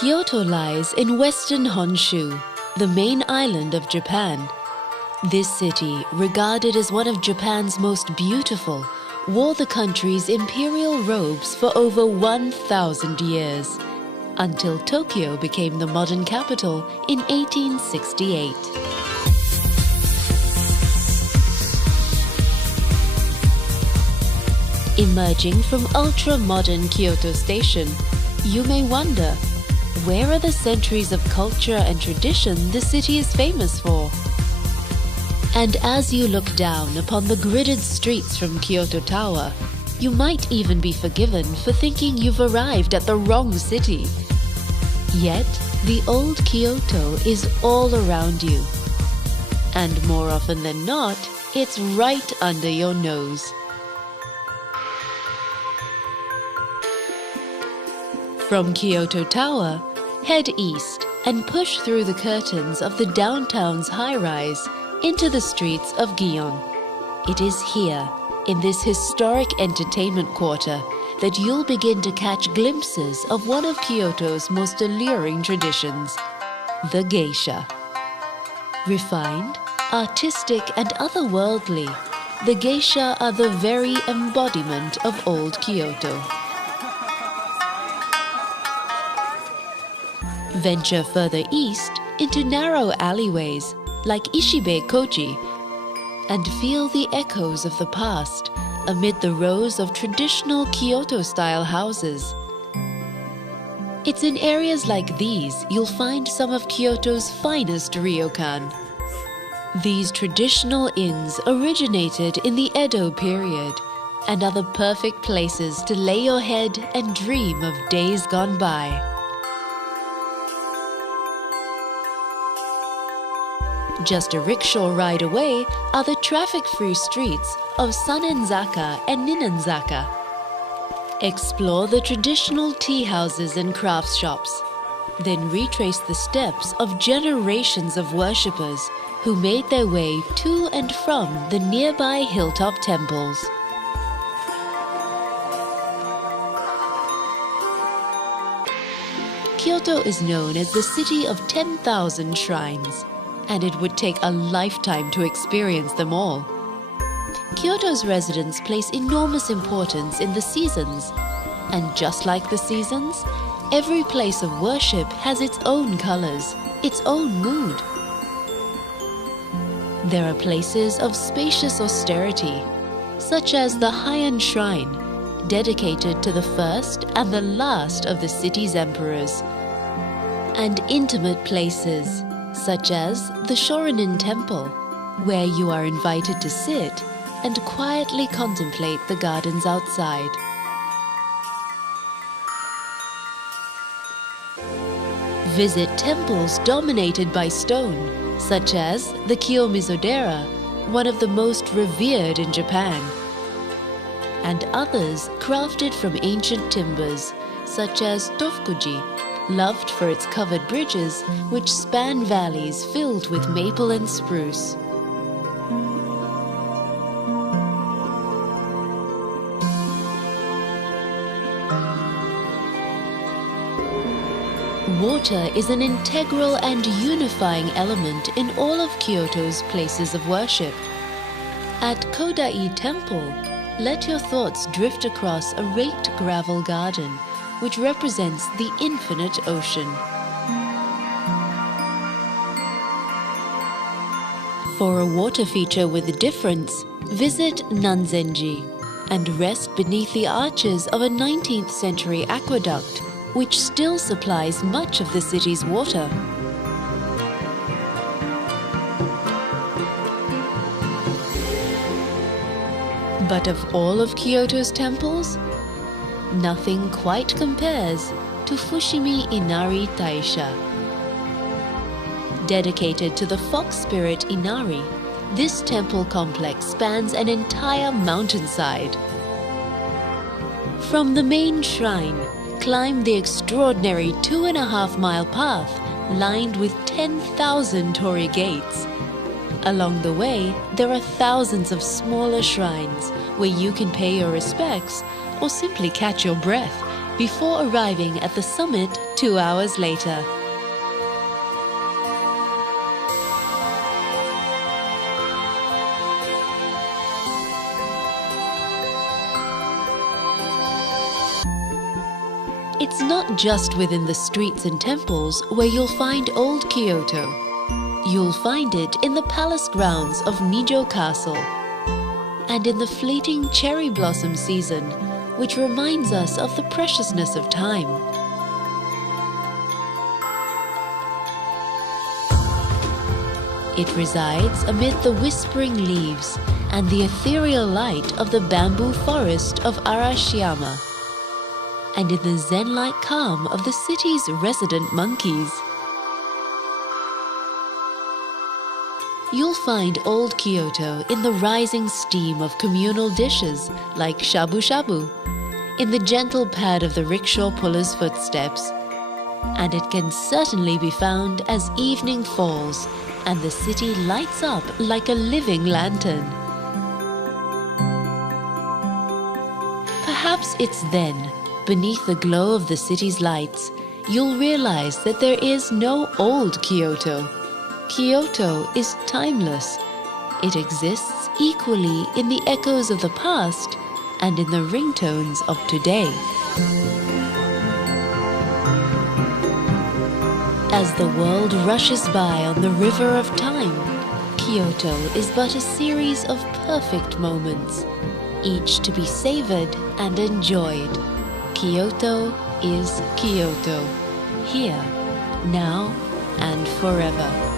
Kyoto lies in western Honshu, the main island of Japan. This city, regarded as one of Japan's most beautiful, wore the country's imperial robes for over 1,000 years, until Tokyo became the modern capital in 1868. Emerging from ultra-modern Kyoto Station, you may wonder, where are the centuries of culture and tradition the city is famous for? And as you look down upon the gridded streets from Kyoto Tower, you might even be forgiven for thinking you've arrived at the wrong city. Yet, the old Kyoto is all around you. And more often than not, it's right under your nose. From Kyoto Tower, head east and push through the curtains of the downtown's high-rise into the streets of Gion. It is here, in this historic entertainment quarter, that you'll begin to catch glimpses of one of Kyoto's most alluring traditions, the geisha. Refined, artistic, and otherworldly, the geisha are the very embodiment of old Kyoto. Venture further east into narrow alleyways like Ishibe Koji and feel the echoes of the past amid the rows of traditional Kyoto-style houses. It's in areas like these you'll find some of Kyoto's finest ryokan. These traditional inns originated in the Edo period and are the perfect places to lay your head and dream of days gone by. Just a rickshaw ride away are the traffic-free streets of Sanenzaka and Ninenzaka. Explore the traditional tea houses and crafts shops, then retrace the steps of generations of worshippers who made their way to and from the nearby hilltop temples. Kyoto is known as the city of 10,000 shrines, and it would take a lifetime to experience them all. Kyoto's residents place enormous importance in the seasons, and just like the seasons, every place of worship has its own colors, its own mood. There are places of spacious austerity, such as the Heian Shrine, dedicated to the first and the last of the city's emperors, and intimate places, such as the Shorenin Temple, where you are invited to sit and quietly contemplate the gardens outside. Visit temples dominated by stone, such as the Kiyomizo-dera, one of the most revered in Japan, and others crafted from ancient timbers, such as Tofukuji, loved for its covered bridges which span valleys filled with maple and spruce. Water is an integral and unifying element in all of Kyoto's places of worship. At Kodai Temple, let your thoughts drift across a raked gravel garden which represents the infinite ocean. For a water feature with a difference, visit Nanzenji and rest beneath the arches of a 19th century aqueduct which still supplies much of the city's water. But of all of Kyoto's temples, nothing quite compares to Fushimi Inari Taisha. Dedicated to the fox spirit Inari, this temple complex spans an entire mountainside. From the main shrine, climb the extraordinary 2.5-mile path lined with 10,000 torii gates. Along the way, there are thousands of smaller shrines where you can pay your respects or simply catch your breath before arriving at the summit 2 hours later. It's not just within the streets and temples where you'll find old Kyoto. You'll find it in the palace grounds of Nijo Castle and in the fleeting cherry blossom season, which reminds us of the preciousness of time. It resides amid the whispering leaves and the ethereal light of the bamboo forest of Arashiyama, and in the zen-like calm of the city's resident monkeys. You'll find old Kyoto in the rising steam of communal dishes like shabu-shabu, in the gentle pad of the rickshaw puller's footsteps, and it can certainly be found as evening falls and the city lights up like a living lantern. Perhaps it's then, beneath the glow of the city's lights, you'll realize that there is no old Kyoto. Kyoto is timeless. It exists equally in the echoes of the past and in the ringtones of today. As the world rushes by on the river of time, Kyoto is but a series of perfect moments, each to be savored and enjoyed. Kyoto is Kyoto, here, now, and forever.